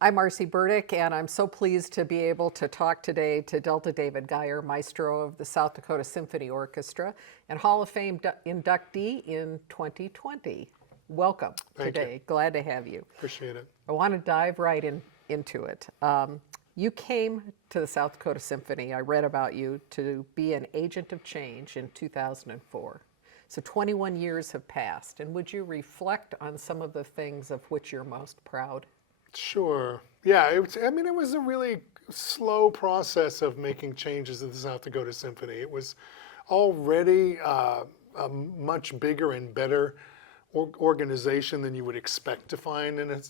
I'm Marci Burdick, and I'm so pleased to be able to talk today to Delta David Gier, maestro of the South Dakota Symphony Orchestra and Hall of Fame inductee in 2020. Welcome Thank today. you. Glad to have you. Appreciate it. I want to dive right into it. You came to the South Dakota Symphony, I read about you, to be an agent of change in 2004. So 21 years have passed, and would you reflect on some of the things of which you're most proud? Sure. Yeah, it was a really slow process of making changes at the South Dakota Symphony. It was already a much bigger and better organization than you would expect to find in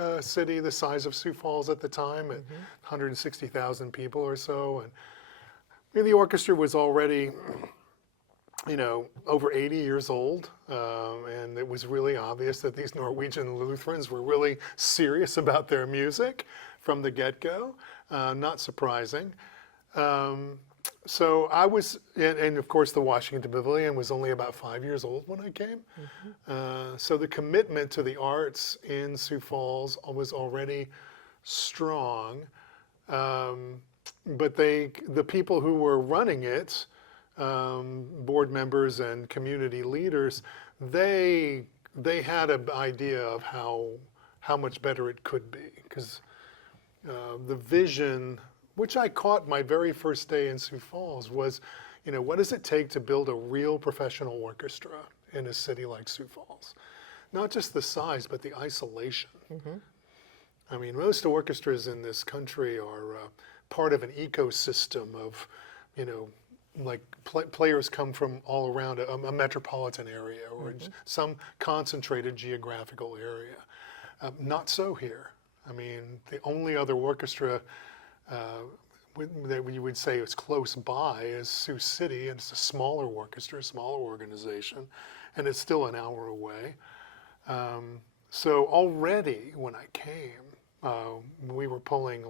a city the size of Sioux Falls at the time, at 160,000 people or so. And the orchestra was already, over 80 years old, and it was really obvious that these Norwegian Lutherans were really serious about their music from the get-go. Not surprising. So I was, and of course the Washington Pavilion was only about 5 years old when I came. So the commitment to the arts in Sioux Falls was already strong. But the people who were running it, board members and community leaders, they had an idea of how much better it could be, because the vision, which I caught my very first day in Sioux Falls, was, what does it take to build a real professional orchestra in a city like Sioux Falls? Not just the size, but the isolation. I mean, most orchestras in this country are part of an ecosystem of, like players come from all around a metropolitan area or some concentrated geographical area. Not so here. I mean, the only other orchestra that you would say is close by is Sioux City, and it's a smaller orchestra, smaller organization, and it's still an hour away. So already when I came, we were pulling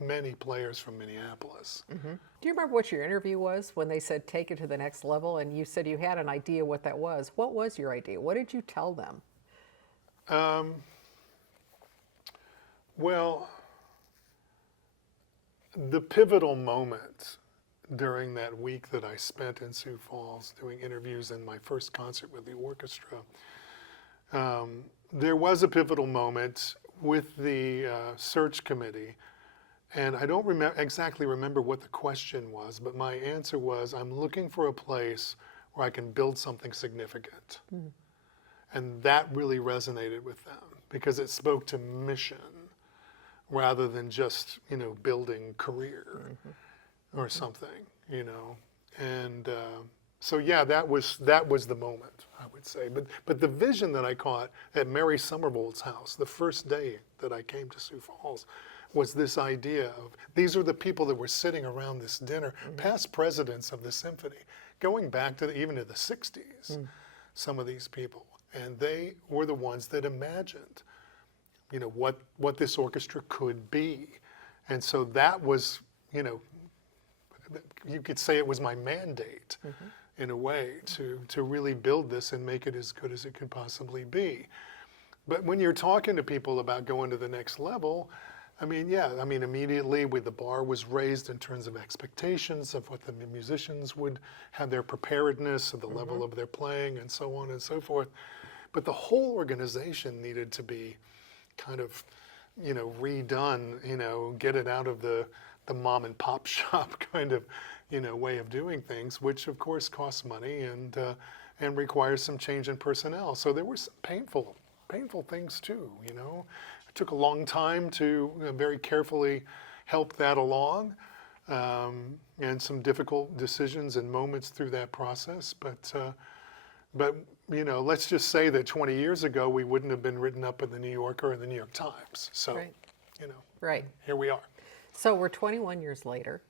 many players from Minneapolis. Do you remember what your interview was when they said take it to the next level, and you said you had an idea what that was? What was your idea? What did you tell them? Well, the pivotal moment during that week that I spent in Sioux Falls doing interviews and my first concert with the orchestra, there was a pivotal moment with the search committee. And I don't exactly remember what the question was, but my answer was, I'm looking for a place where I can build something significant. And that really resonated with them because it spoke to mission rather than just, building career or something, And so yeah, that was the moment, I would say. But the vision that I caught at Mary Somerville's house the first day that I came to Sioux Falls was this idea of, these are the people that were sitting around this dinner, past presidents of the symphony, going back to even to the 60s, some of these people. And they were the ones that imagined, what this orchestra could be. And so that was, you could say it was my mandate in a way to really build this and make it as good as it could possibly be. But when you're talking to people about going to the next level, immediately the bar was raised in terms of expectations of what the musicians would have, their preparedness of the level of their playing and so on and so forth. But the whole organization needed to be kind of, redone, get it out of the mom and pop shop kind of, way of doing things, which of course costs money and requires some change in personnel. So there were some painful things too, It took a long time to very carefully help that along, and some difficult decisions and moments through that process. But let's just say that 20 years ago we wouldn't have been written up in the New Yorker or the New York Times. So, Right. Here we are. So we're 21 years later,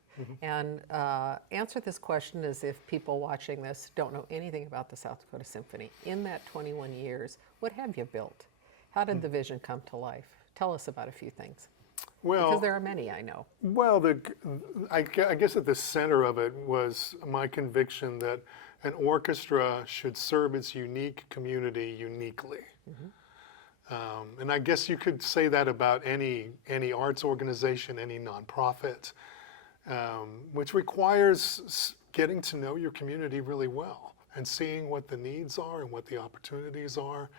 and answer this question as if people watching this don't know anything about the South Dakota Symphony. In that 21 years, what have you built? How did the vision come to life? Tell us about a few things. Well, because there are many, I know. Well, I guess at the center of it was my conviction that an orchestra should serve its unique community uniquely. And I guess you could say that about any arts organization, any nonprofit, which requires getting to know your community really well and seeing what the needs are and what the opportunities are,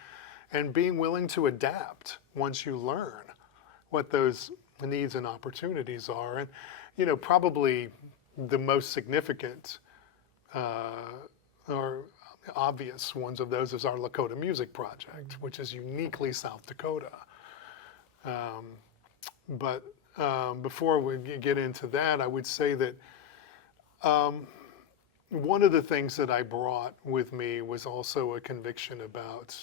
and being willing to adapt once you learn what those needs and opportunities are. And, you know, probably the most significant or obvious ones of those is our Lakota Music Project, which is uniquely South Dakota. But before we get into that, I would say that one of the things that I brought with me was also a conviction about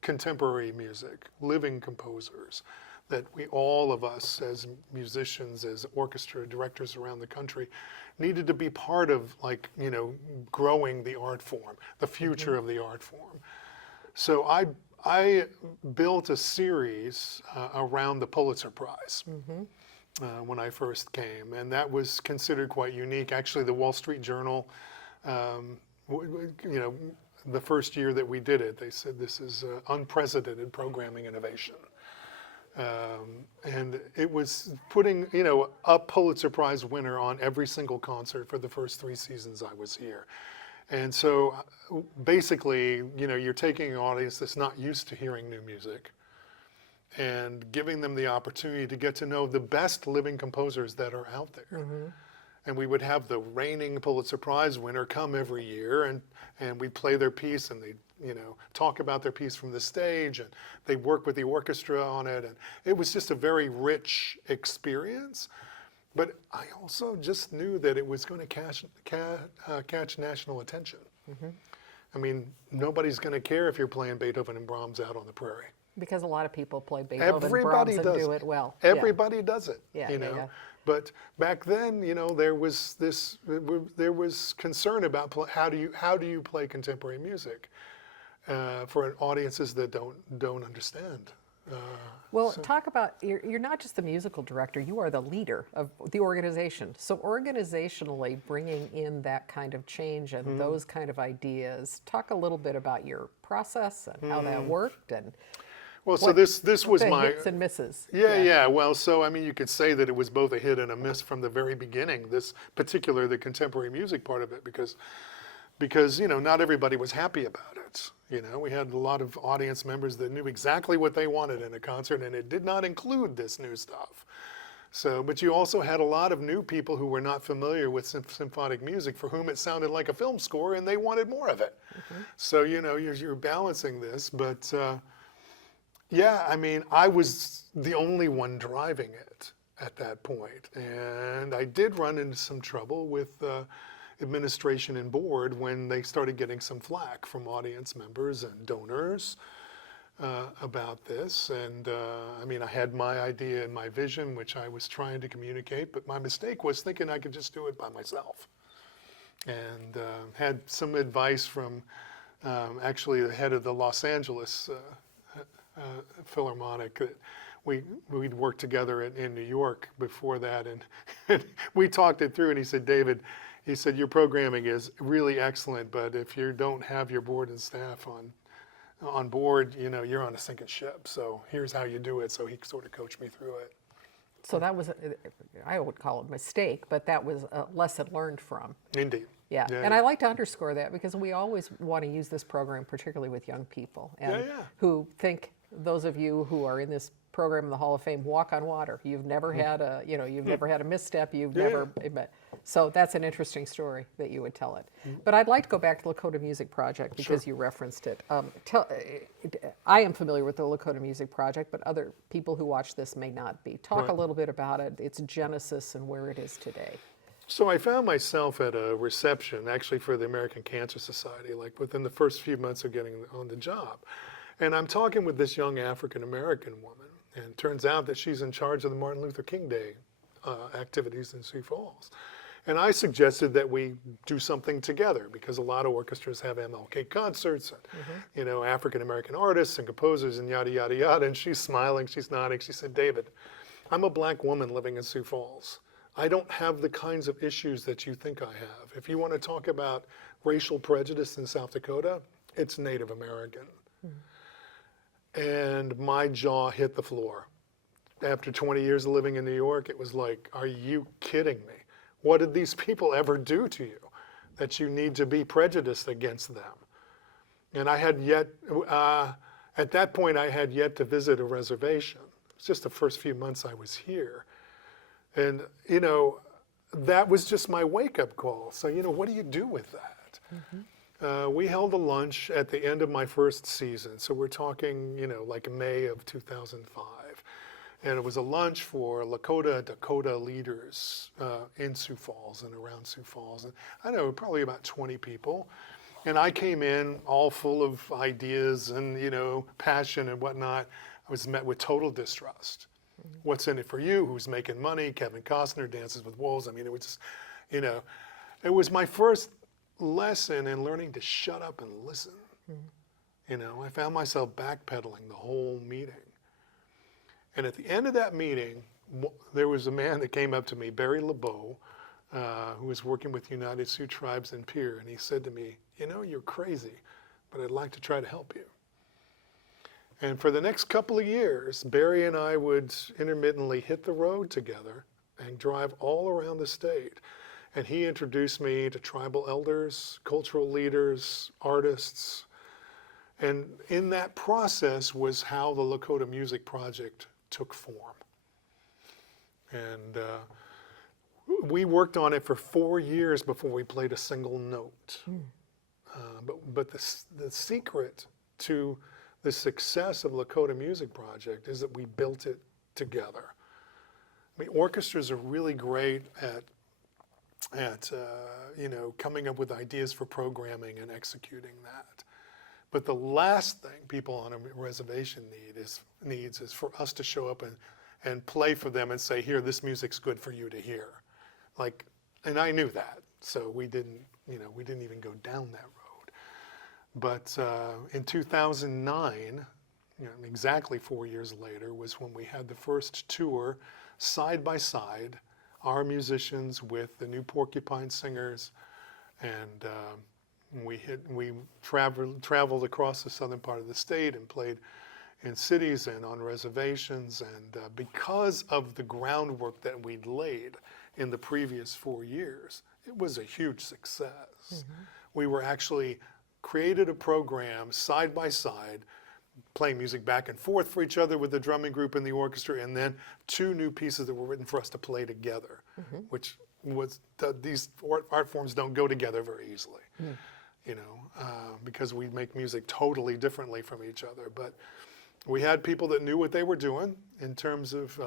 contemporary music, living composers, that all of us as musicians, as orchestra directors around the country, needed to be part of, like, you know, growing the art form, the future of the art form. So I built a series around the Pulitzer Prize when I first came, and that was considered quite unique. Actually, the Wall Street Journal, you know, the first year that we did it, they said this is unprecedented programming innovation. And it was putting, you know, a Pulitzer Prize winner on every single concert for the first 3 seasons I was here. And so basically, you know, you're taking an audience that's not used to hearing new music and giving them the opportunity to get to know the best living composers that are out there. And we would have the reigning Pulitzer Prize winner come every year, and we'd play their piece, and they'd, you know, talk about their piece from the stage, and they'd work with the orchestra on it. And it was just a very rich experience. But I also just knew that it was going to catch national attention. I mean, nobody's going to care if you're playing Beethoven and Brahms out on the prairie. Because a lot of people play Beethoven, Everybody Brahms, and does do it well. Everybody does it, Yeah, you know. But back then, you know, there was concern about how do you play contemporary music for audiences that don't understand. Well, talk about, you're not just the musical director, you are the leader of the organization. So organizationally, bringing in that kind of change and those kind of ideas, talk a little bit about your process and how that worked, and well, so this was the my hits and misses. Yeah. Well, so I mean, you could say that it was both a hit and a miss from the very beginning. The contemporary music part of it, because you know, not everybody was happy about it. You know, we had a lot of audience members that knew exactly what they wanted in a concert, and it did not include this new stuff. So, but you also had a lot of new people who were not familiar with symphonic music, for whom it sounded like a film score, and they wanted more of it. So, you know, you're balancing this, but. Yeah, I mean, I was the only one driving it at that point. And I did run into some trouble with administration and board when they started getting some flack from audience members and donors about this. And I mean, I had my idea and my vision, which I was trying to communicate, but my mistake was thinking I could just do it by myself. And had some advice from actually the head of the Los Angeles Philharmonic. We'd worked together in New York before that, and we talked it through, and he said, David, he said, your programming is really excellent, but if you don't have your board and staff on board, you know, you're on a sinking ship. So here's how you do it. So he sort of coached me through it. So that was, I would call it a mistake, but that was a lesson learned from. Indeed. Yeah, and I like to underscore that, because we always want to use this program, particularly with young people, and who think, those of you who are in this program in the Hall of Fame, walk on water. You've never had a, you know, you've never had a misstep. You've never. So that's an interesting story that you would tell it. But I'd like to go back to Lakota Music Project, because you referenced it. I am familiar with the Lakota Music Project, but other people who watch this may not be. Talk a little bit about it, its genesis, and where it is today. So I found myself at a reception, actually for the American Cancer Society, like within the first few months of getting on the job. And I'm talking with this young African-American woman, and it turns out that she's in charge of the Martin Luther King Day activities in Sioux Falls. And I suggested that we do something together, because a lot of orchestras have MLK concerts, and, you know, African-American artists and composers and yada, yada, yada. And she's smiling, she's nodding. She said, David, I'm a black woman living in Sioux Falls. I don't have the kinds of issues that you think I have. If you want to talk about racial prejudice in South Dakota, it's Native American. and my jaw hit the floor. After 20 years of living in New York, it was like, are you kidding me? What did these people ever do to you that you need to be prejudiced against them? And I had yet, at that point, I had yet to visit a reservation. It's just the first few months I was here. And, you know, that was just my wake-up call. So, you know, what do you do with that? We held a lunch at the end of my first season. So we're talking, you know, like May of 2005. And it was a lunch for Lakota, Dakota leaders in Sioux Falls and around Sioux Falls. And I don't know, probably about 20 people. And I came in all full of ideas and, you know, passion and whatnot. I was met with total distrust. What's in it for you? Who's making money? Kevin Costner, Dances with Wolves. I mean, it was just, you know, it was my first lesson in learning to shut up and listen. You know, I found myself backpedaling the whole meeting. And at the end of that meeting, there was a man that came up to me, Barry LeBeau, who was working with United Sioux Tribes in Pierre, and he said to me, you know, you're crazy, but I'd like to try to help you. And for the next couple of years, Barry and I would intermittently hit the road together and drive all around the state. And he introduced me to tribal elders, cultural leaders, artists. And in that process was how the Lakota Music Project took form. And we worked on it for 4 years before we played a single note. But the secret to the success of Lakota Music Project is that we built it together. I mean, orchestras are really great at you know, coming up with ideas for programming and executing that. But the last thing people on a reservation needs is for us to show up and play for them and say, here, this music's good for you to hear. Like, and I knew that, so we didn't even go down that road. But in 2009, you know, exactly 4 years later, was when we had the first tour side by side, our musicians with the New Porcupine Singers, and we traveled across the southern part of the state and played in cities and on reservations. And because of the groundwork that we'd laid in the previous 4 years, it was a huge success. We were actually created a program side by side, playing music back and forth for each other with the drumming group and the orchestra, and then 2 new pieces that were written for us to play together, which was, these art forms don't go together very easily, you know, because we make music totally differently from each other. But we had people that knew what they were doing in terms of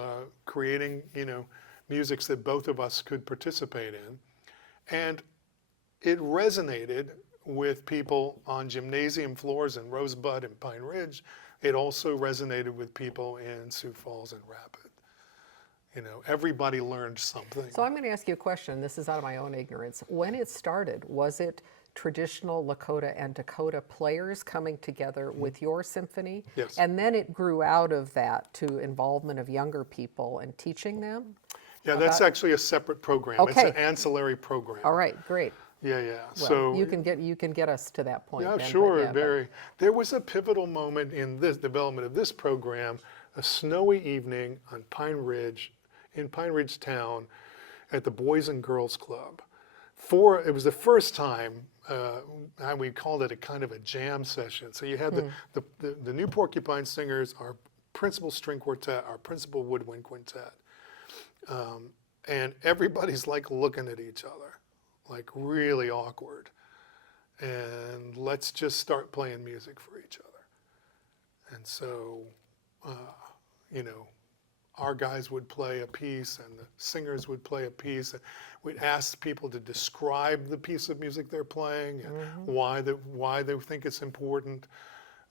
creating, you know, musics that both of us could participate in. And it resonated with people on gymnasium floors in Rosebud and Pine Ridge. It also resonated with people in Sioux Falls and Rapid. You know, everybody learned something. So I'm going to ask you a question. This is out of my own ignorance. When it started, was it traditional Lakota and Dakota players coming together with your symphony? Yes. And then it grew out of that to involvement of younger people and teaching them? Yeah, that's actually a separate program. Okay. It's an ancillary program. All right, great. Yeah. Well, So you can get us to that point. yeah, then, sure, but very. There was a pivotal moment in this development of this program, a snowy evening on Pine Ridge, in Pine Ridge town, at the Boys and Girls Club. It was the first time, and we called it a kind of a jam session. So you had the New Porcupine Singers, our principal string quartet, our principal woodwind quintet, and everybody's like looking at each other, like really awkward. And let's just start playing music for each other. And so, you know, our guys would play a piece and the singers would play a piece. And we'd ask people to describe the piece of music they're playing and why they think it's important.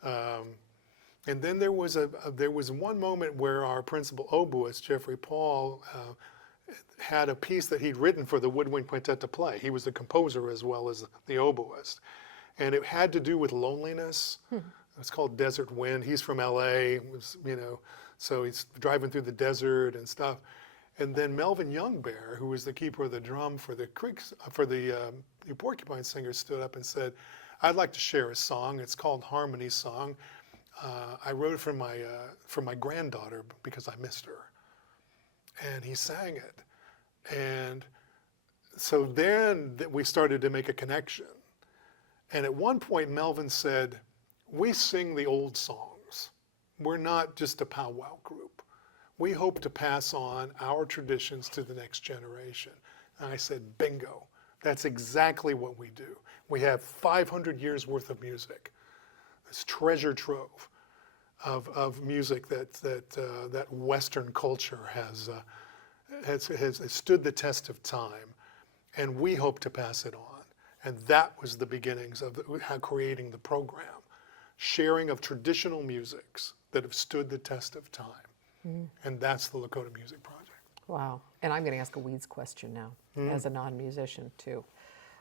And then there was one moment where our principal oboist, Jeffrey Paul, had a piece that he'd written for the woodwind quintet to play. He was the composer as well as the oboist. And it had to do with loneliness. It's called Desert Wind. He's from LA, you know, so he's driving through the desert and stuff. And then Melvin Youngbear, who was the keeper of the drum for the New Porcupine Singers, stood up and said, I'd like to share a song. It's called Harmony Song. I wrote it for my granddaughter because I missed her. And he sang it. And so then we started to make a connection. And at one point, Melvin said, we sing the old songs. We're not just a powwow group. We hope to pass on our traditions to the next generation. And I said, bingo. That's exactly what we do. We have 500 years worth of music. This treasure trove of music that Western culture has stood the test of time. And we hope to pass it on. And that was the beginnings of creating the program. Sharing of traditional musics that have stood the test of time. And that's the Lakota Music Project. Wow. And I'm going to ask a weeds question now, as a non-musician too.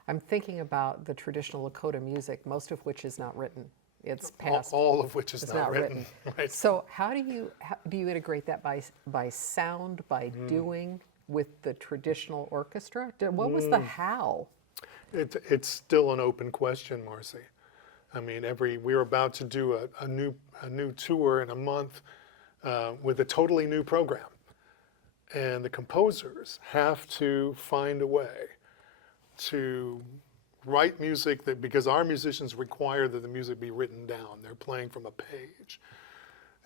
I'm thinking about the traditional Lakota music, most of which is not written. It's past. All of which is not written. Right. So how do you integrate that by sound, by doing with the traditional orchestra? What was the how? It's still an open question, Marci. I mean, we're about to do a new tour in a month with a totally new program. And the composers have to find a way to write music because our musicians require that the music be written down. They're playing from a page.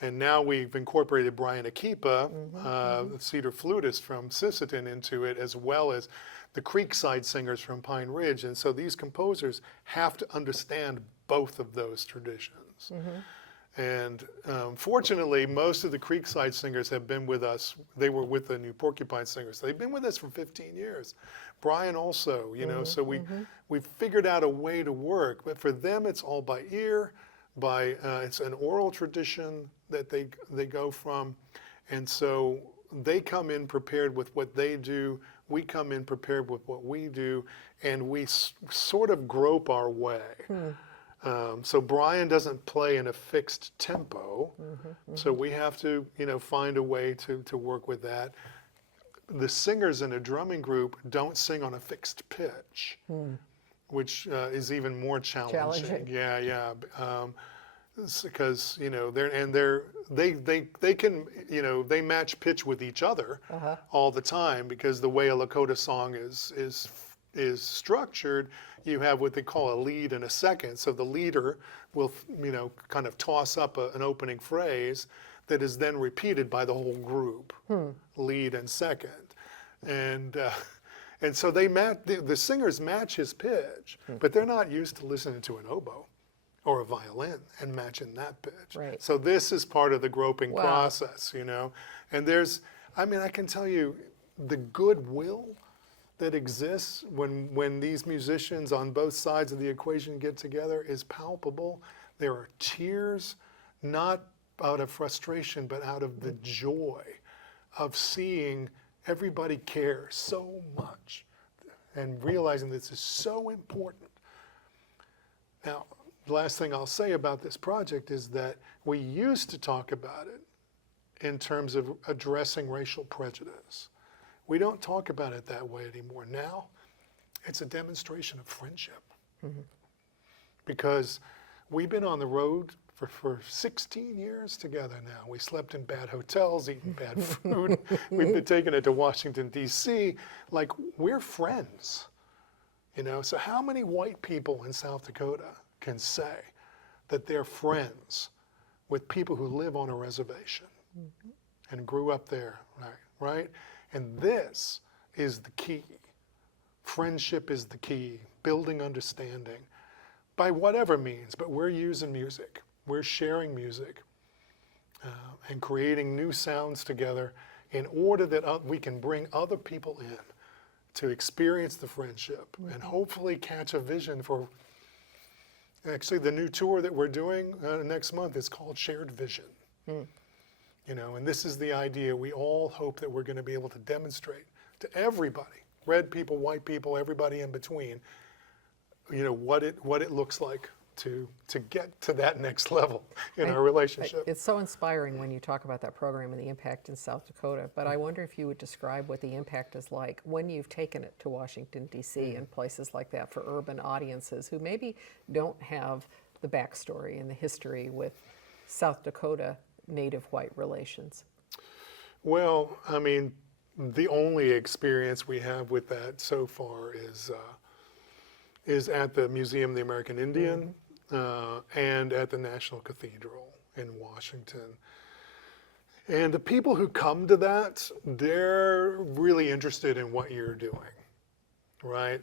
And now we've incorporated Brian Akipa, the cedar flutist from Sisseton, into it, as well as the Creekside singers from Pine Ridge. And so these composers have to understand both of those traditions. And fortunately, most of the Creekside singers have been with us. They were with the New Porcupine Singers. They've been with us for 15 years. Brian also, you know, so we figured out a way to work. But for them, it's all by ear. It's an oral tradition that they go from. And so they come in prepared with what they do. We come in prepared with what we do. And we sort of grope our way. So Brian doesn't play in a fixed tempo, so we have to, find a way to work with that. The singers in a drumming group don't sing on a fixed pitch, which is even more challenging. Yeah. Because they can they match pitch with each other all the time, because the way a Lakota song is structured, you have what they call a lead and a second. So the leader will, kind of toss up an opening phrase that is then repeated by the whole group, lead and second. And so the singers match his pitch, but they're not used to listening to an oboe or a violin and matching that pitch. Right. So this is part of the groping process, And I can tell you, the goodwill that exists when these musicians on both sides of the equation get together is palpable. There are tears, not out of frustration, but out of the joy of seeing everybody care so much and realizing this is so important. Now, the last thing I'll say about this project is that we used to talk about it in terms of addressing racial prejudice. We don't talk about it that way anymore. Now, it's a demonstration of friendship. Because we've been on the road for 16 years together now. We slept in bad hotels, eaten bad food. We've been taking it to Washington, D.C. Like, we're friends. So how many white people in South Dakota can say that they're friends with people who live on a reservation and grew up there, right? And this is the key. Friendship is the key. Building understanding by whatever means, but we're using music. We're sharing music and creating new sounds together in order that we can bring other people in to experience the friendship and hopefully catch a vision for, actually, the new tour that we're doing next month is called Shared Vision. And this is the idea. We all hope that we're going to be able to demonstrate to everybody, red people, white people, everybody in between, what it looks like to get to that next level in our relationship. It's so inspiring when you talk about that program and the impact in South Dakota, but I wonder if you would describe what the impact is like when you've taken it to Washington, D.C. and places like that for urban audiences who maybe don't have the backstory and the history with South Dakota Native white relations? Well, I mean, the only experience we have with that so far is at the Museum of the American Indian and at the National Cathedral in Washington. And the people who come to that, they're really interested in what you're doing, right?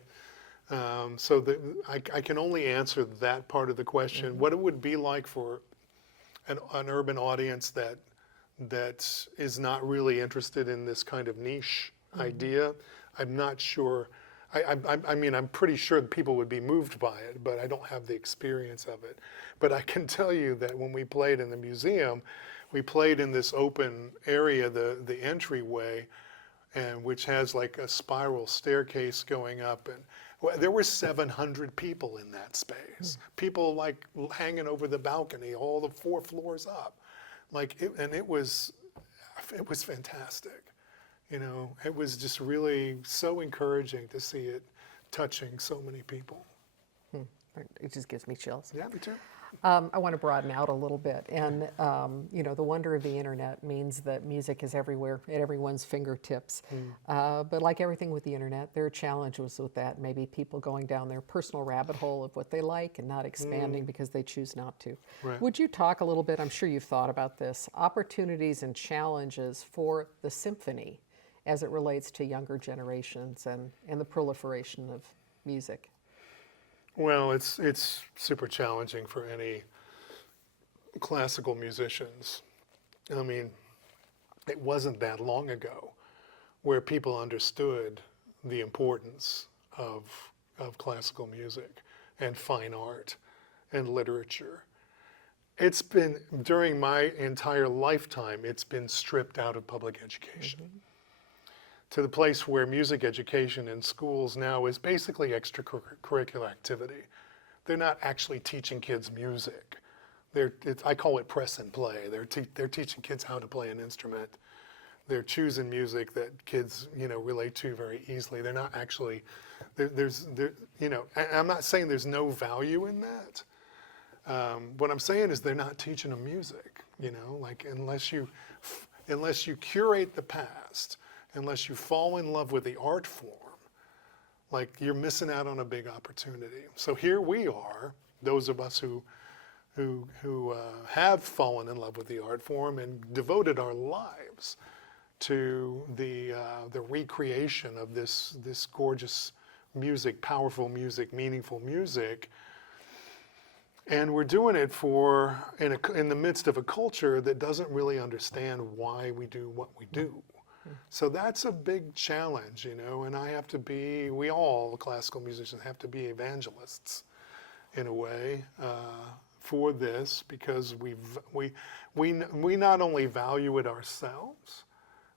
So I can only answer that part of the question. What it would be like for an urban audience that is not really interested in this kind of niche idea, I'm not sure. I mean, I'm pretty sure people would be moved by it, but I don't have the experience of it. But I can tell you that when we played in the museum, we played in this open area, the entryway, and which has like a spiral staircase going up, and there were 700 people in that space. People like hanging over the balcony, all the 4 floors up, and it was fantastic. You know, it was just really so encouraging to see it touching so many people. It just gives me chills. Yeah, me too. I want to broaden out a little bit. And, you know, the wonder of the internet means that music is everywhere, at everyone's fingertips. But like everything with the internet, there are challenges with that. Maybe people going down their personal rabbit hole of what they like and not expanding because they choose not to. Right. Would you talk a little bit, I'm sure you've thought about this, opportunities and challenges for the symphony as it relates to younger generations and the proliferation of music? Well, it's super challenging for any classical musicians. I mean, it wasn't that long ago where people understood the importance of classical music and fine art and literature. It's been, during my entire lifetime, it's been stripped out of public education. To the place where music education in schools now is basically extracurricular activity. They're not actually teaching kids music. I call it press and play. They're teaching kids how to play an instrument. They're choosing music that kids, you know, relate to very easily. They're not actually, you know, I'm not saying there's no value in that. What I'm saying is they're not teaching them music, you know, like unless you curate the past, unless you fall in love with the art form, like you're missing out on a big opportunity. So here we are, those of us who have fallen in love with the art form and devoted our lives to the recreation of this gorgeous music, powerful music, meaningful music. And we're doing it in the midst of a culture that doesn't really understand why we do what we do. So that's a big challenge, you know, and we all classical musicians have to be evangelists in a way for this, because we not only value it ourselves,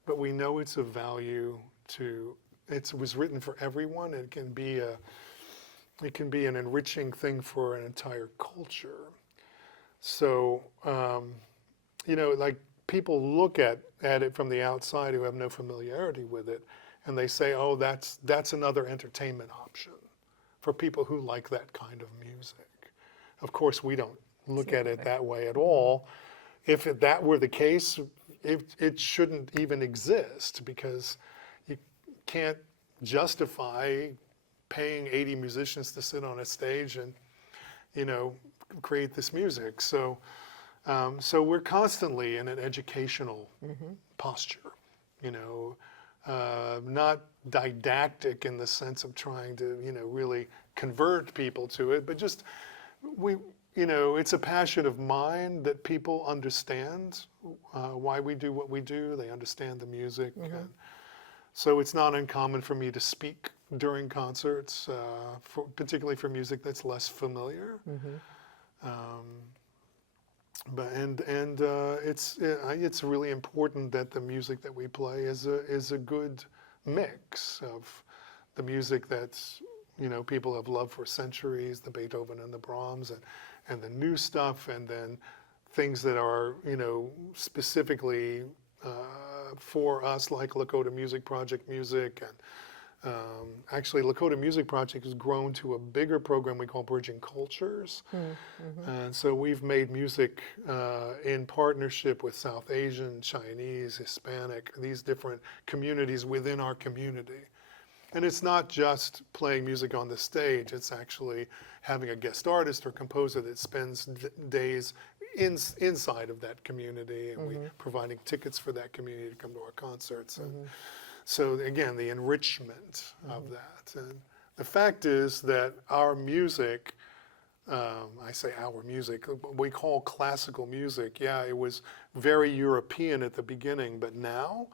but we know it's of value it was written for everyone, and it can be an enriching thing for an entire culture. So, you know, like, people look at it from the outside who have no familiarity with it, and they say, oh, that's another entertainment option for people who like that kind of music. Of course, we don't look at it that way at all. If that were the case, it shouldn't even exist, because you can't justify paying 80 musicians to sit on a stage and, you know, create this music. So we're constantly in an educational posture, you know, not didactic in the sense of trying to, you know, really convert people to it, but just you know, it's a passion of mine that people understand why we do what we do. They understand the music. And so it's not uncommon for me to speak during concerts, particularly for music that's less familiar. But it's really important that the music that we play is a good mix of the music that's, you know, people have loved for centuries, the Beethoven and the Brahms, and the new stuff, and then things that are, you know, specifically for us, like Lakota Music Project music, Actually, Lakota Music Project has grown to a bigger program we call Bridging Cultures. And so we've made music in partnership with South Asian, Chinese, Hispanic, these different communities within our community. And it's not just playing music on the stage, it's actually having a guest artist or composer that spends days inside of that community, and we providing tickets for that community to come to our concerts. And so again, the enrichment of that. And the fact is that our music, I say our music, we call classical music, yeah, it was very European at the beginning, but now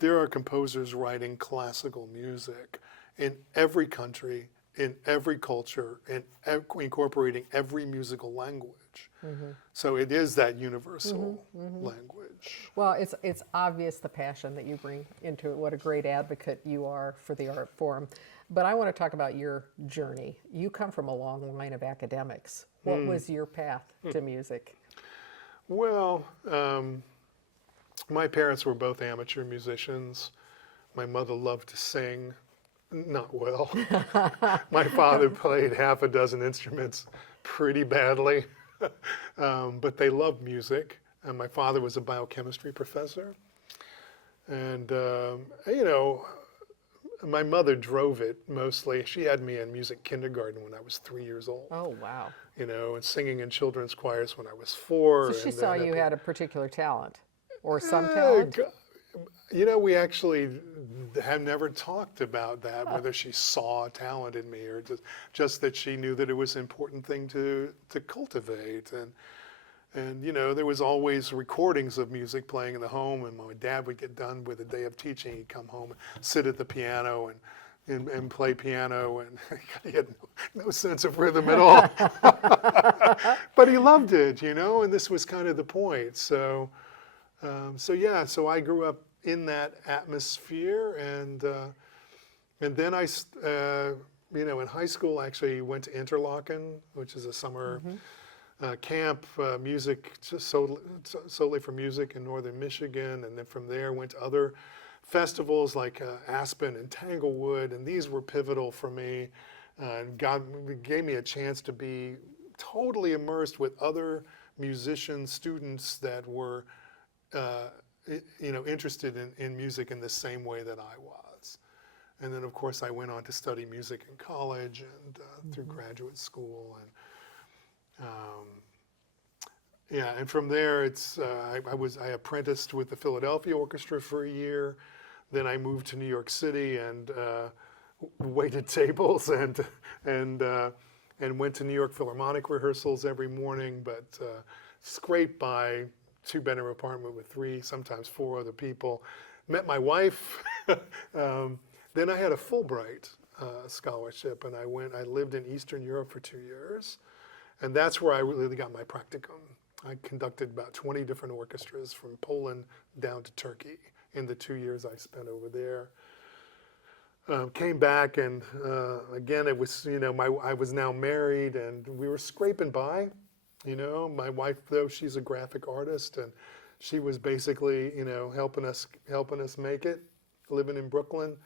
there are composers writing classical music in every country, in every culture, and incorporating every musical language. So it is that universal language. Well, it's obvious the passion that you bring into it. What a great advocate you are for the art form. But I want to talk about your journey. You come from a long line of academics. What was your path to music? Well, my parents were both amateur musicians. My mother loved to sing, not well. My father played half a dozen instruments pretty badly, but they loved music. And my father was a biochemistry professor. And, you know, my mother drove it mostly. She had me in music kindergarten when I was 3 years old. Oh, wow. You know, and singing in children's choirs when I was 4. So she saw you had a particular talent, or some Uh, talent? You know, we actually have never talked about that, whether she saw a talent in me or just that she knew that it was an important thing to cultivate. And you know, there was always recordings of music playing in the home, and my dad would get done with a day of teaching. He'd come home, sit at the piano and play piano, and he had no sense of rhythm at all. But he loved it, you know, and this was kind of the point. So yeah, so I grew up in that atmosphere, and then you know, in high school, I actually went to Interlochen, which is a summer camp, music, just solely for music in northern Michigan, and then from there went to other festivals like Aspen and Tanglewood, and these were pivotal for me. And God gave me a chance to be totally immersed with other musicians, students that were you know, interested in music in the same way that I was. And then, of course, I went on to study music in college and through graduate school. And yeah, and from there, it's I apprenticed with the Philadelphia Orchestra for a year. Then I moved to New York City and waited tables and went to New York Philharmonic rehearsals every morning, but scraped by two-bedroom apartment with 3, sometimes 4 other people. Met my wife. Then I had a Fulbright scholarship, and I lived in Eastern Europe for 2 years, and that's where I really got my practicum. I conducted about 20 different orchestras from Poland down to Turkey in the 2 years I spent over there. Came back, and again, it was, you know, I was now married, and we were scraping by. You know, my wife, though, she's a graphic artist, and she was basically, you know, helping us make it, living in Brooklyn.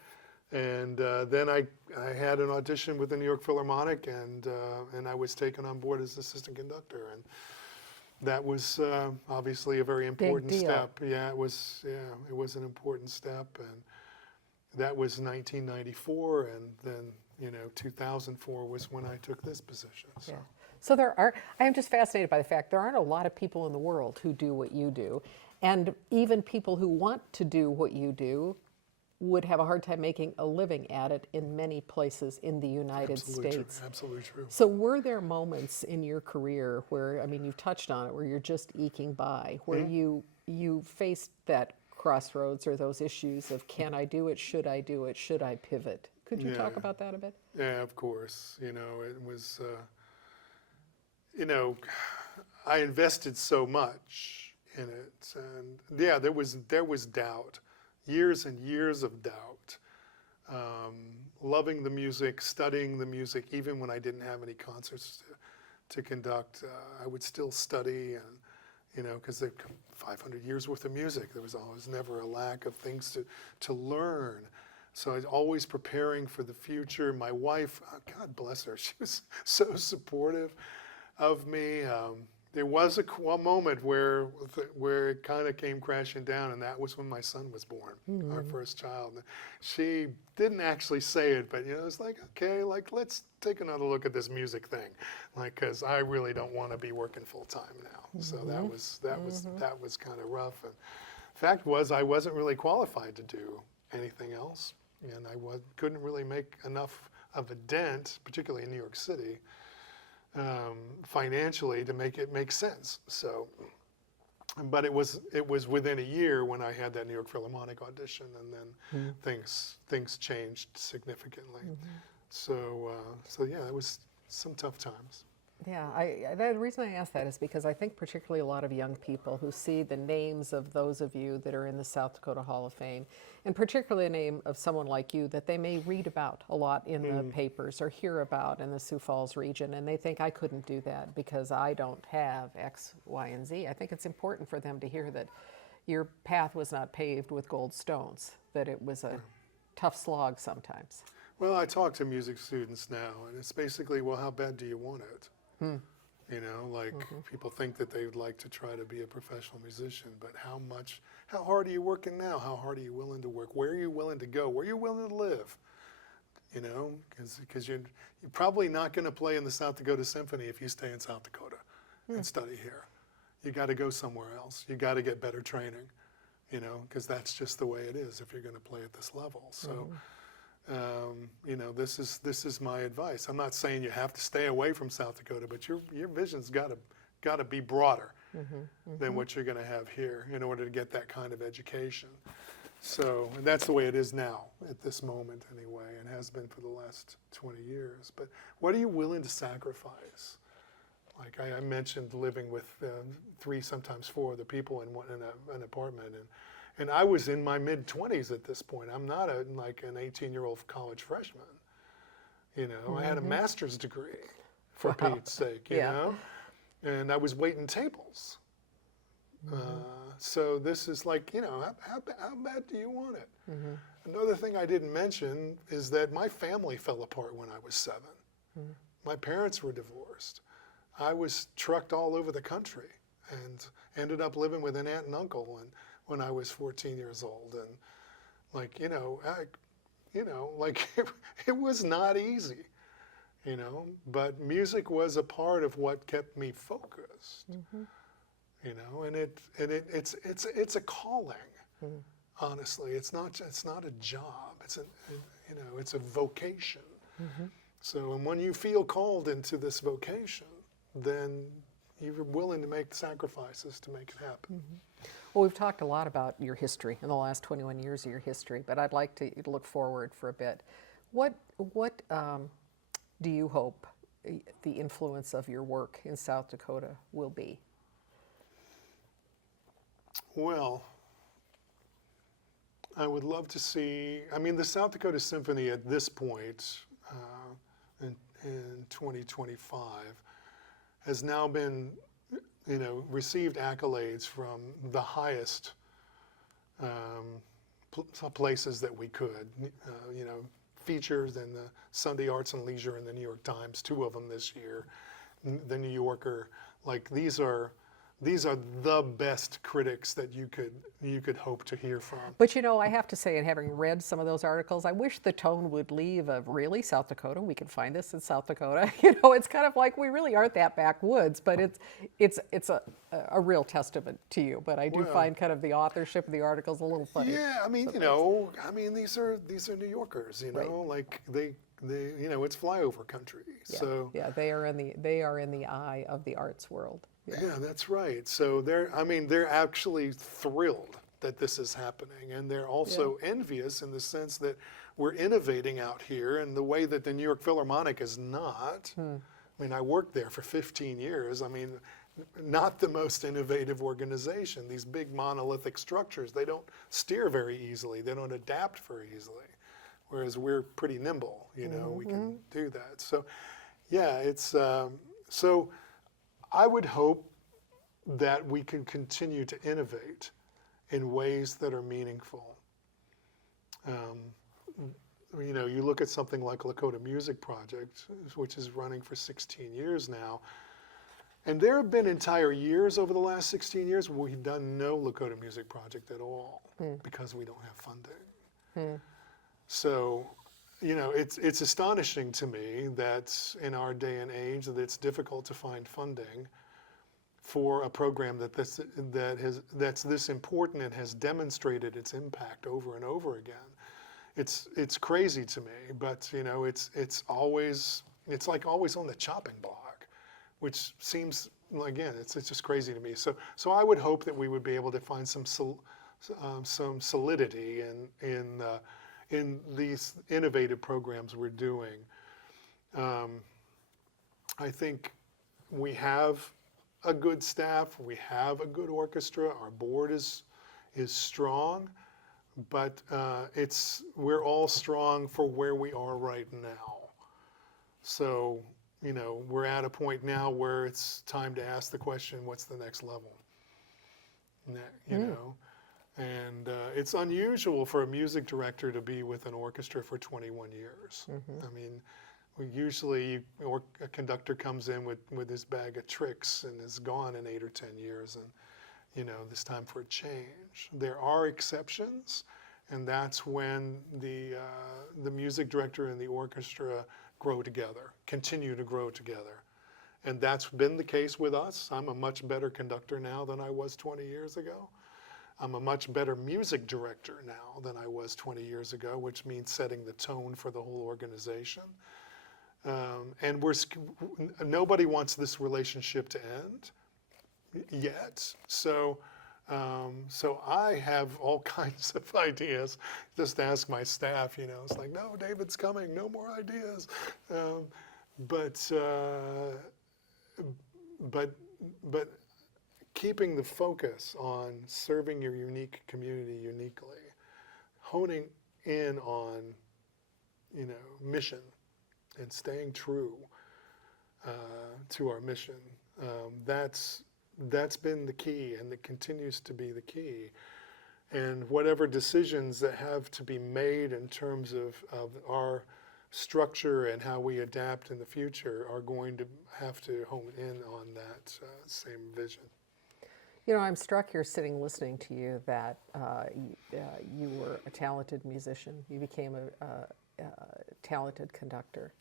And then I had an audition with the New York Philharmonic, and I was taken on board as assistant conductor, and that was obviously a very important step. Yeah, it was an important step, and that was 1994, and then, you know, 2004 was when I took this position. So. Yeah. So I am just fascinated by the fact there aren't a lot of people in the world who do what you do. And even people who want to do what you do would have a hard time making a living at it in many places in the United States. True. Absolutely true. So were there moments in your career where, I mean, you've touched on it, where you're just eking by, where you faced that crossroads or those issues of, can I do it? Should I do it? Should I pivot? Could you talk about that a bit? Yeah, of course. You know, it was... you know, I invested so much in it, and yeah, there was doubt, years and years of doubt. Loving the music, studying the music, even when I didn't have any concerts to conduct, I would still study, and you know, because 500 years worth of music, there was always never a lack of things to learn. So I was always preparing for the future. My wife, God bless her, she was so supportive of me. There was one moment where it kind of came crashing down, and that was when my son was born, our first child. She didn't actually say it, but it was like, okay, like let's take another look at this music thing, like because I really don't want to be working full time now. So that was kind of rough. And fact was, I wasn't really qualified to do anything else, and I couldn't really make enough of a dent, particularly in New York City, financially to make it make sense. So, but it was within a year when I had that New York Philharmonic audition, and then things changed significantly. So yeah, it was some tough times. Yeah, the reason I ask that is because I think particularly a lot of young people who see the names of those of you that are in the South Dakota Hall of Fame, and particularly the name of someone like you that they may read about a lot in the papers or hear about in the Sioux Falls region, and they think I couldn't do that because I don't have X, Y, and Z. I think it's important for them to hear that your path was not paved with gold stones, that it was a tough slog sometimes. Well, I talk to music students now, and it's basically, well, how bad do you want it? You know, like people think that they would like to try to be a professional musician, but how hard are you working now? How hard are you willing to work? Where are you willing to go? Where are you willing to live? You know, because you're probably not going to play in the South Dakota Symphony if you stay in South Dakota and study here. You got to go somewhere else. You got to get better training, you know, because that's just the way it is if you're going to play at this level. So. You know, this is my advice. I'm not saying you have to stay away from South Dakota, but your vision's got to be broader than what you're going to have here in order to get that kind of education. So, and that's the way it is now at this moment anyway, and has been for the last 20 years. But what are you willing to sacrifice? Like I mentioned, living with 3, sometimes 4 other people in an apartment, and I was in my mid-20s at this point. I'm not like an 18-year-old college freshman. You know, I had a master's degree, for Pete's sake, you know? And I was waiting tables. So this is like, you know, how bad do you want it? Another thing I didn't mention is that my family fell apart when I was 7. My parents were divorced. I was trucked all over the country and ended up living with an aunt and uncle when I was 14 years old, and like like it was not easy, you know. But music was a part of what kept me focused, you know. And it's a calling. Honestly, it's not a job. It's a vocation. So, and when you feel called into this vocation, then you're willing to make sacrifices to make it happen. Well, we've talked a lot about your history in the last 21 years of your history, but I'd like to look forward for a bit. What do you hope the influence of your work in South Dakota will be? Well, I would love to see, I mean, the South Dakota Symphony at this point, in 2025, has now been, you know, received accolades from the highest places that we could. You know, features in the Sunday Arts and Leisure in the New York Times, 2 of them this year. The New Yorker, like these are the best critics that you could hope to hear from. But you know, I have to say, in having read some of those articles, I wish the tone would leave of really South Dakota. We can find this in South Dakota. You know, it's kind of like we really aren't that backwoods, but it's a real testament to you. But I do find kind of the authorship of the articles a little funny. Yeah, I mean, sometimes. you know, I mean these are New Yorkers. You know, like they you know, it's flyover country. Yeah. So yeah, they are in the eye of the arts world. Yeah, that's right. So they're actually thrilled that this is happening, and they're also envious in the sense that we're innovating out here in the way that the New York Philharmonic is not. I mean, I worked there for 15 years. I mean, not the most innovative organization. These big monolithic structures, they don't steer very easily. They don't adapt very easily, whereas we're pretty nimble. You know, we can do that. So, yeah, it's so. I would hope that we can continue to innovate in ways that are meaningful. you know, you look at something like Lakota Music Project, which is running for 16 years now, and there have been entire years over the last 16 years where we've done no Lakota Music Project at all because we don't have funding. So, you know, it's astonishing to me that in our day and age that it's difficult to find funding for a program that's this important and has demonstrated its impact over and over again. It's crazy to me, but you know, it's like always on the chopping block, which seems, again, it's just crazy to me. So I would hope that we would be able to find some solidity in these innovative programs we're doing. I think we have a good staff, we have a good orchestra, our board is strong, but we're all strong for where we are right now. So, you know, we're at a point now where it's time to ask the question, what's the next level? You know, and it's unusual for a music director to be with an orchestra for 21 years. I mean, a conductor comes in with his bag of tricks and is gone in 8 or 10 years, and you know, it's time for a change. There are exceptions, and that's when the music director and the orchestra grow together, continue to grow together. And that's been the case with us. I'm a much better conductor now than I was 20 years ago. I'm a much better music director now than I was 20 years ago, which means setting the tone for the whole organization. And nobody wants this relationship to end yet. So I have all kinds of ideas. Just ask my staff, you know, it's like, no, David's coming, no more ideas. But keeping the focus on serving your unique community uniquely, honing in on, you know, mission and staying true to our mission, that's been the key, and it continues to be the key. And whatever decisions that have to be made in terms of our structure and how we adapt in the future are going to have to hone in on that same vision. You know, I'm struck here sitting listening to you that you were a talented musician. You became a talented conductor.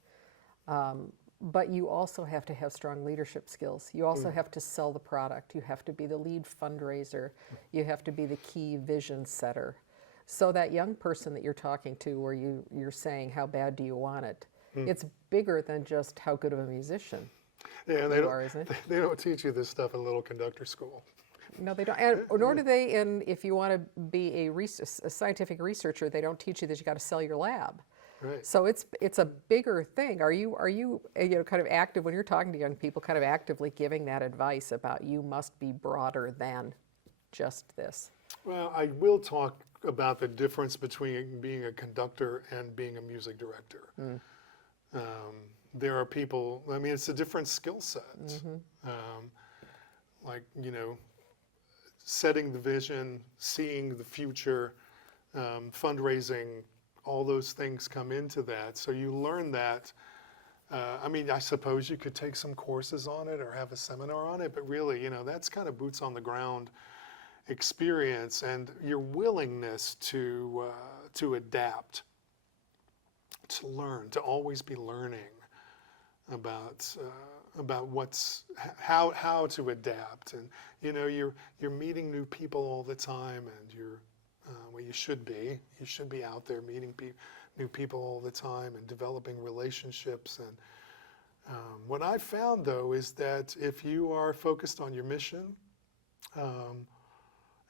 But you also have to have strong leadership skills. You also have to sell the product. You have to be the lead fundraiser. You have to be the key vision setter. So that young person that you're talking to, where you're saying, how bad do you want it? It's bigger than just how good of a musician you are, isn't it? They don't teach you this stuff in Little Conductor School. No, they don't. And, nor do they, and if you want to be a scientific researcher, they don't teach you that you got to sell your lab. Right. So it's a bigger thing. Are you know, kind of active when you're talking to young people, kind of actively giving that advice about you must be broader than just this? Well, I will talk about the difference between being a conductor and being a music director. There are people, I mean, it's a different skill set. Like, you know, setting the vision, seeing the future, fundraising, all those things come into that. So you learn that. I mean, I suppose you could take some courses on it or have a seminar on it, but really, you know, that's kind of boots on the ground experience, and your willingness to adapt, to learn, to always be learning about how to adapt. And you know, you're meeting new people all the time, and you're well, you should be out there meeting new people all the time and developing relationships. And what I found, though, is that if you are focused on your mission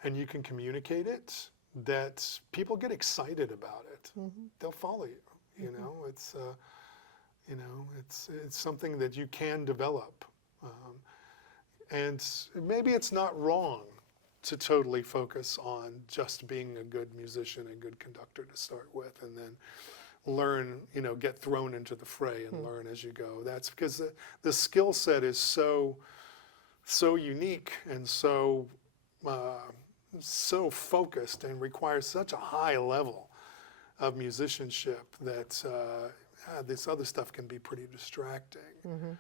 and you can communicate it, that people get excited about it. They'll follow you. You know, it's something that you can develop, and maybe it's not wrong to totally focus on just being a good musician and good conductor to start with, and then learn, you know, get thrown into the fray and learn as you go. That's because the skill set is so unique and so focused and requires such a high level of musicianship that this other stuff can be pretty distracting.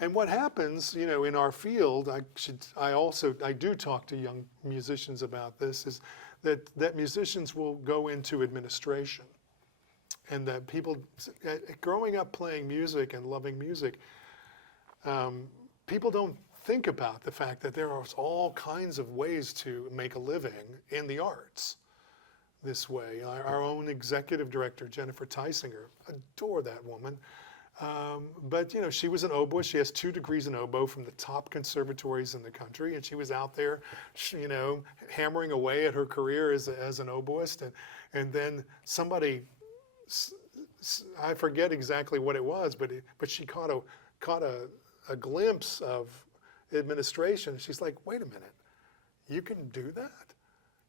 And what happens, you know, in our field, I do talk to young musicians about this, is that musicians will go into administration. And that people, growing up playing music and loving music, people don't think about the fact that there are all kinds of ways to make a living in the arts this way. Our own executive director, Jennifer Tysinger, adore that woman. But you know, she was an oboist. She has 2 degrees in oboe from the top conservatories in the country, and she was out there, you know, hammering away at her career as an oboist. And then somebody, I forget exactly what it was, but she caught a glimpse of administration. She's like, wait a minute, you can do that?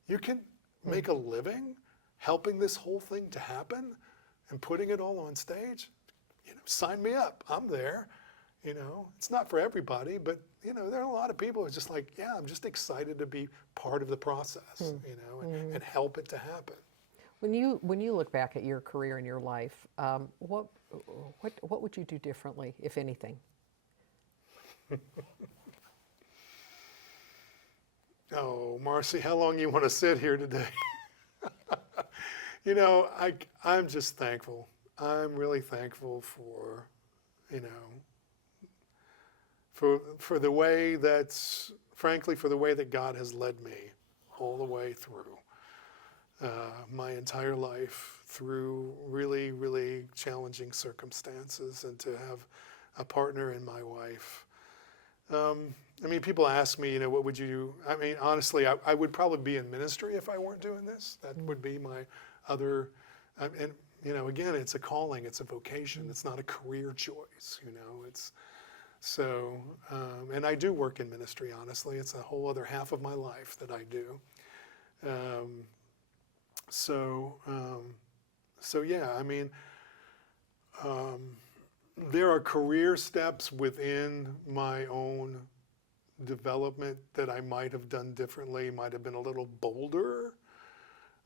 You can make a living helping this whole thing to happen and putting it all on stage? You know, sign me up, I'm there. You know, it's not for everybody, but you know, there are a lot of people who are just like, yeah, I'm just excited to be part of the process, you know, and help it to happen. When you look back at your career and your life, what would you do differently, if anything? Oh, Marci, how long you want to sit here today? You know, I'm just thankful. I'm really thankful for, you know, for the way that's, frankly, for the way that God has led me all the way through my entire life, through really, really challenging circumstances, and to have a partner in my wife. I mean, people ask me, you know, what would you do? I mean, honestly, I would probably be in ministry if I weren't doing this. That would be my other, and you know, again, it's a calling, it's a vocation, it's not a career choice, you know, it's, so, and I do work in ministry, honestly. It's a whole other half of my life that I do. So yeah, I mean, there are career steps within my own development that I might have done differently, might have been a little bolder.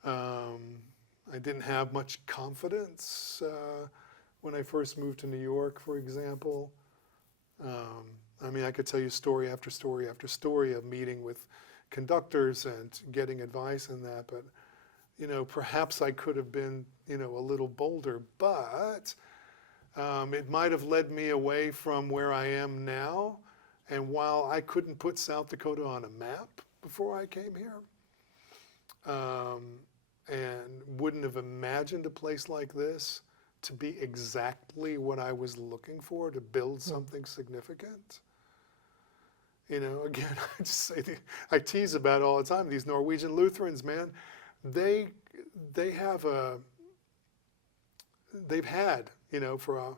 I didn't have much confidence when I first moved to New York, for example. I mean, I could tell you story after story after story of meeting with conductors and getting advice in that, but you know, perhaps I could have been, you know, a little bolder, but it might have led me away from where I am now. And while I couldn't put South Dakota on a map before I came here, and wouldn't have imagined a place like this to be exactly what I was looking for, to build something significant. You know, again, I just say, I tease about it all the time, these Norwegian Lutherans, man, they've had, you know, for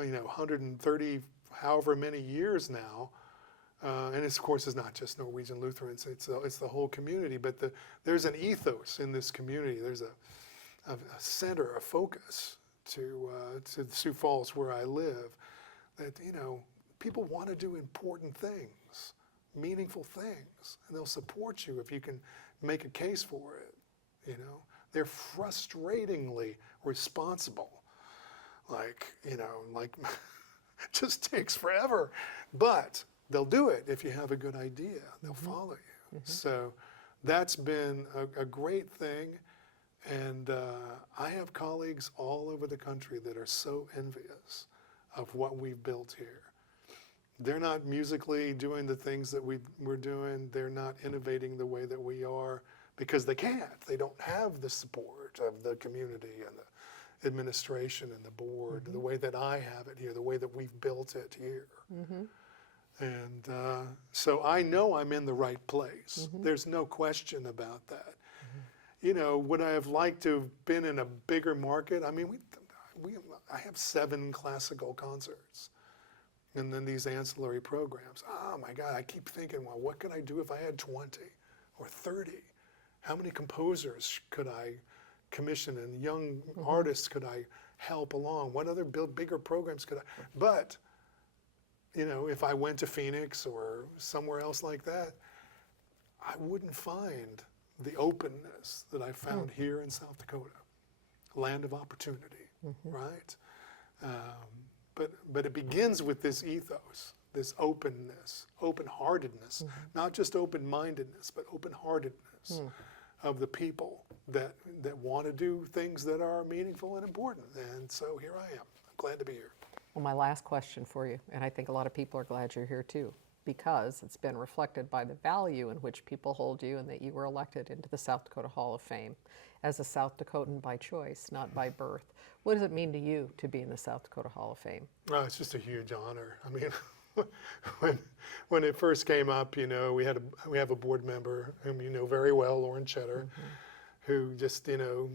you know, 130 however many years now, and this, of course, is not just Norwegian Lutherans, it's the whole community, but there's an ethos in this community. There's a center, a focus to Sioux Falls, where I live, that, you know, people want to do important things, meaningful things, and they'll support you if you can make a case for it, you know. They're frustratingly responsible. Like, you know, like, it just takes forever. But they'll do it if you have a good idea. They'll follow you. So that's been a great thing. And I have colleagues all over the country that are so envious of what we've built here. They're not musically doing the things that we're doing. They're not innovating the way that we are because they can't. They don't have the support of the community and the administration and the board, the way that I have it here, the way that we've built it here. And so I know I'm in the right place. There's no question about that. You know, would I have liked to have been in a bigger market? I mean, I have 7 classical concerts and then these ancillary programs. Oh my God, I keep thinking, well, what could I do if I had 20 or 30? How many composers could I commission and young artists could I help along? What other bigger programs could I? But, you know, if I went to Phoenix or somewhere else like that, I wouldn't find the openness that I found here in South Dakota. land of opportunity, right? But it begins with this ethos, this openness, open-heartedness, not just open-mindedness, but open-heartedness of the people that want to do things that are meaningful and important. And so here I am. I'm glad to be here. Well, my last question for you, and I think a lot of people are glad you're here too, because it's been reflected by the value in which people hold you and that you were elected into the South Dakota Hall of Fame as a South Dakotan by choice, not by birth. What does it mean to you to be in the South Dakota Hall of Fame? Oh, it's just a huge honor. I mean, when it first came up, you know, we have a board member whom you know very well, Lauren Cheddar, who just, you know,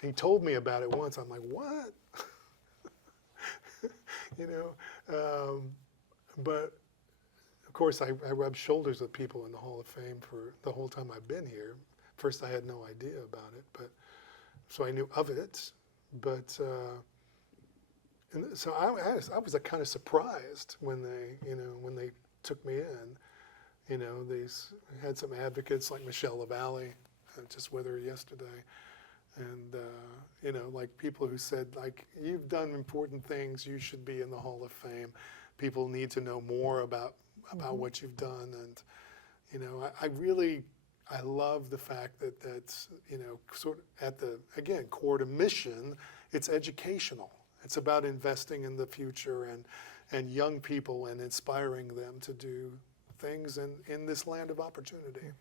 he told me about it once. I'm like, what? You know, but of course I rubbed shoulders with people in the Hall of Fame for the whole time I've been here. First I had no idea about it, but so I knew of it, but and so I was kind of surprised when they took me in. You know, they had some advocates like Michelle LaValle, just with her yesterday. And, you know, like people who said, like, you've done important things, you should be in the Hall of Fame. People need to know more about what you've done. And, you know, I love the fact that that's, you know, sort of at the, again, core to mission, it's educational. It's about investing in the future and young people and inspiring them to do things in this land of opportunity.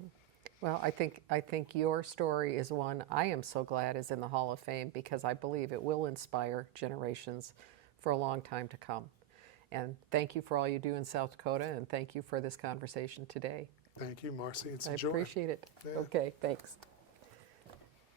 Well, I think your story is one I am so glad is in the Hall of Fame, because I believe it will inspire generations for a long time to come. And thank you for all you do in South Dakota, and thank you for this conversation today. Thank you, Marci. It's a I joy. appreciate it. Yeah. Okay, thanks.